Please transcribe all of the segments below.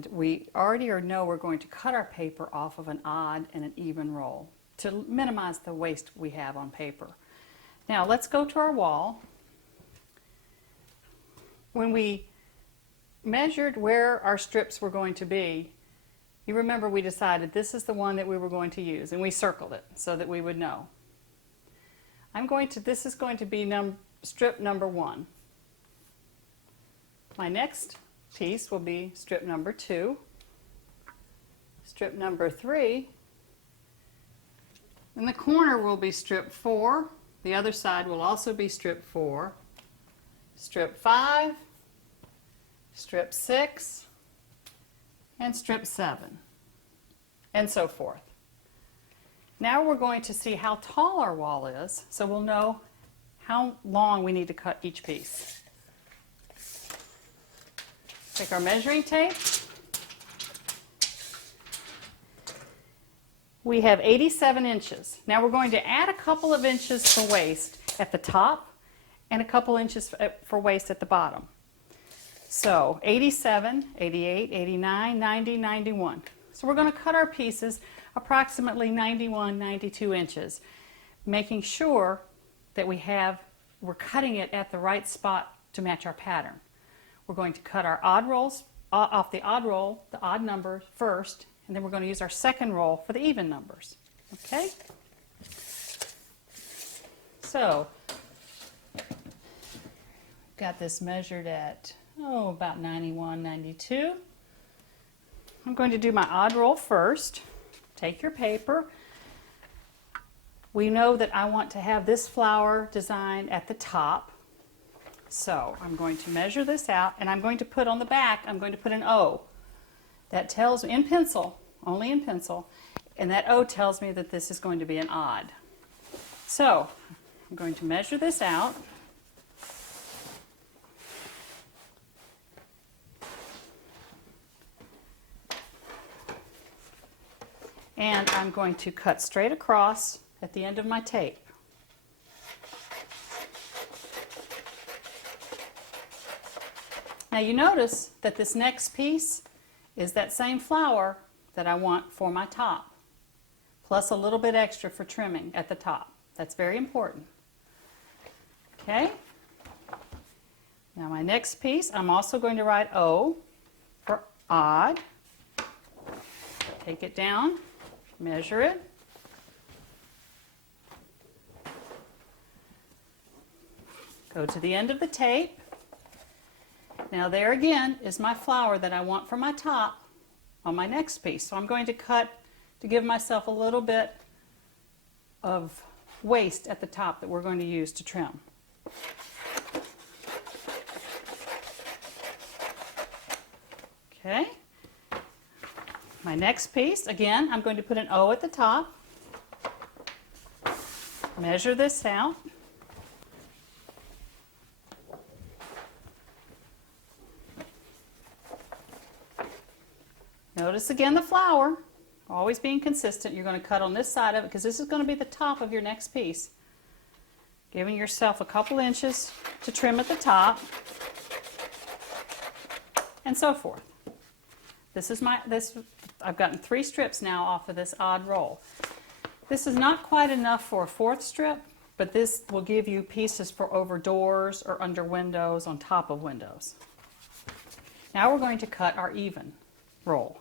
And we already know we're going to cut our paper off of an odd and an even roll to minimize the waste we have on paper. Now let's go to our wall. When we measured where our strips were going to be, you remember we decided this is the one that we were going to use, and we circled it so that we would know. This is going to be strip number 1. My next piece will be strip number 2, strip number 3, and the corner will be strip 4. The other side will also be strip 4, strip 5, strip 6, and strip 7, and so forth. Now we're going to see how tall our wall is, so we'll know how long we need to cut each piece. Take our measuring tape. We have 87 inches. Now we're going to add a couple of inches for waist at the top and a couple inches for waist at the bottom. So 87, 88, 89, 90, 91. So we're going to cut our pieces approximately 91, 92 inches, making sure that we're cutting it at the right spot to match our pattern. We're going to cut our odd rolls off the odd roll, the odd number first, and then we're going to use our second roll for the even numbers. Okay? So, got this measured at, about 91, 92. I'm going to do my odd roll first. Take your paper. We know that I want to have this flower design at the top. So I'm going to measure this out, and I'm going to put on the back, I'm going to put an O. That tells me, in pencil, only in pencil, and that O tells me that this is going to be an odd. So I'm going to measure this out. And I'm going to cut straight across at the end of my tape. Now you notice that this next piece is that same flower that I want for my top, plus a little bit extra for trimming at the top. That's very important. Okay? Now my next piece, I'm also going to write O for odd. Take it down, measure it. Go to the end of the tape. Now there again is my flower that I want for my top on my next piece. So I'm going to cut to give myself a little bit of waste at the top that we're going to use to trim. Okay. My next piece, again, I'm going to put an O at the top. Measure this out. Notice again the flower, always being consistent. You're going to cut on this side of it because this is going to be the top of your next piece. Giving yourself a couple inches to trim at the top, and so forth. I've gotten 3 strips now off of this odd roll. This is not quite enough for a 4th strip, but this will give you pieces for over doors or under windows, on top of windows. Now we're going to cut our even roll.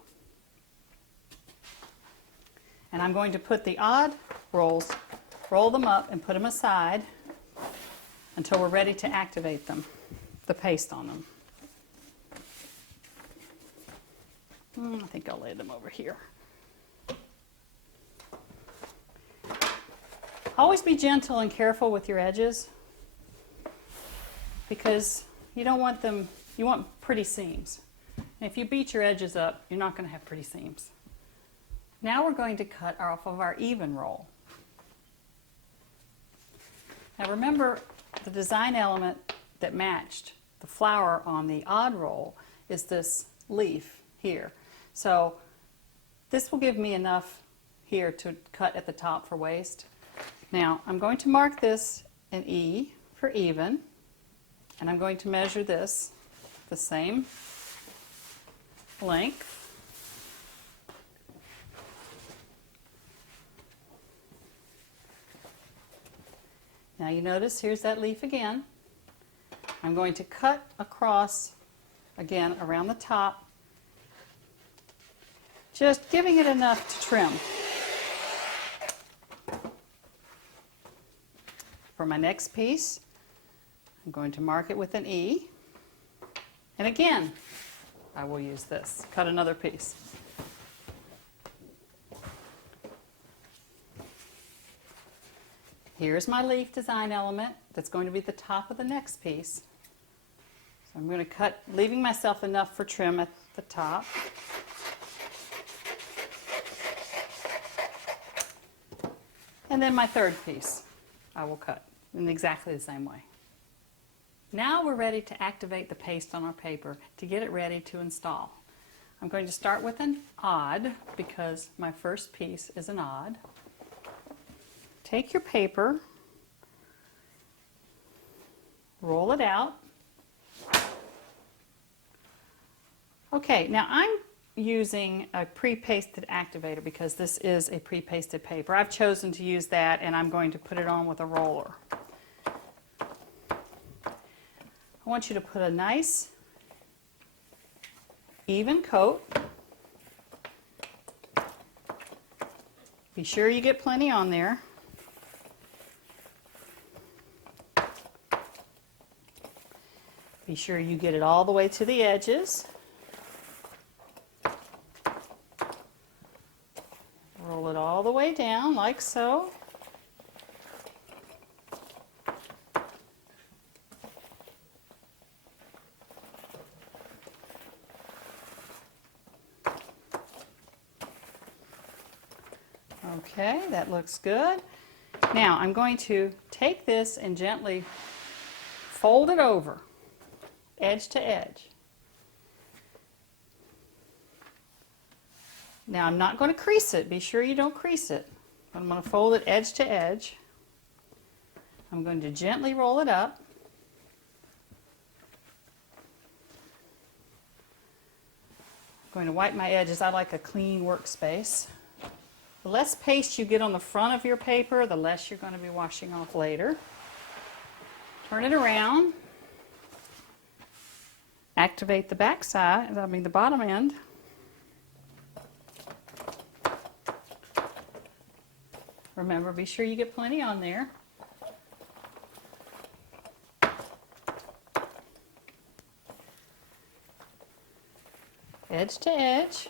And I'm going to put the odd rolls, roll them up and put them aside until we're ready to activate them, the paste on them. I think I'll lay them over here. Always be gentle and careful with your edges because you don't want them, you want pretty seams. And if you beat your edges up, you're not going to have pretty seams. Now we're going to cut off of our even roll. Now remember, the design element that matched the flower on the odd roll is this leaf here. So this will give me enough here to cut at the top for waist. Now I'm going to mark this an E for even, and I'm going to measure this the same length. Now you notice here's that leaf again. I'm going to cut across again around the top, just giving it enough to trim. For my next piece, I'm going to mark it with an E. And again, I will use this. Cut another piece. Here's my leaf design element that's going to be the top of the next piece. So I'm going to cut, leaving myself enough for trim at the top. And then my third piece I will cut in exactly the same way. Now we're ready to activate the paste on our paper to get it ready to install. I'm going to start with an odd because my first piece is an odd. Take your paper, roll it out. Okay, now I'm using a pre-pasted activator because this is a pre-pasted paper. I've chosen to use that and I'm going to put it on with a roller. I want you to put a nice even coat. Be sure you get plenty on there. Be sure you get it all the way to the edges. Roll it all the way down like so. Okay, that looks good. Now I'm going to take this and gently fold it over, edge to edge. Now I'm not going to crease it. Be sure you don't crease it. I'm going to fold it edge to edge. I'm going to gently roll it up. I'm going to wipe my edges. I like a clean workspace. The less paste you get on the front of your paper, the less you're going to be washing off later. Turn it around. Activate the back side, the bottom end. Remember, be sure you get plenty on there. Edge to edge.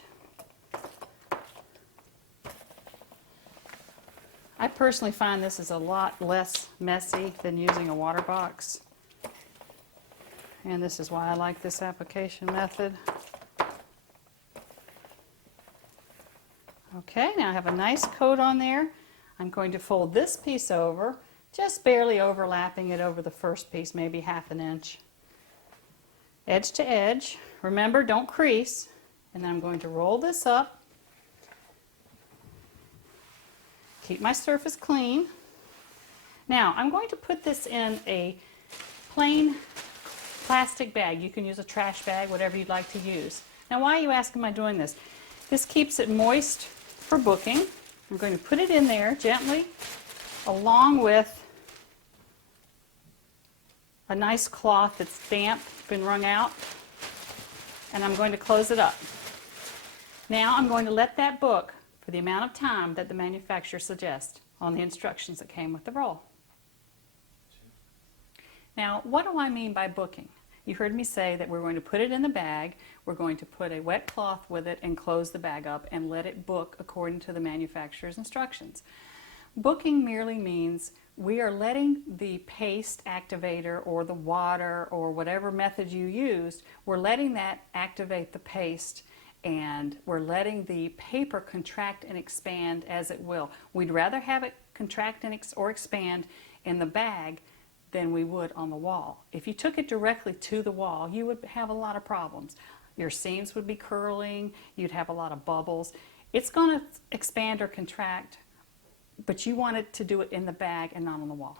I personally find this is a lot less messy than using a water box. And this is why I like this application method. Okay, now I have a nice coat on there. I'm going to fold this piece over, just barely overlapping it over the first piece, maybe ½ inch. Edge to edge. Remember, don't crease. And then I'm going to roll this up. Keep my surface clean. Now, I'm going to put this in a plain plastic bag. You can use a trash bag, whatever you'd like to use. Now, why, you ask, am I doing this? This keeps it moist for booking. I'm going to put it in there gently, along with a nice cloth that's damp, been wrung out, and I'm going to close it up. Now I'm going to let that book for the amount of time that the manufacturer suggests on the instructions that came with the roll. Now, what do I mean by booking? You heard me say that we're going to put it in the bag, we're going to put a wet cloth with it and close the bag up and let it book according to the manufacturer's instructions. Booking merely means we are letting the paste activator or the water or whatever method you used, we're letting that activate the paste and we're letting the paper contract and expand as it will. We'd rather have it contract and or expand in the bag than we would on the wall. If you took it directly to the wall, you would have a lot of problems. Your seams would be curling, you'd have a lot of bubbles. It's going to expand or contract, but you want it to do it in the bag and not on the wall.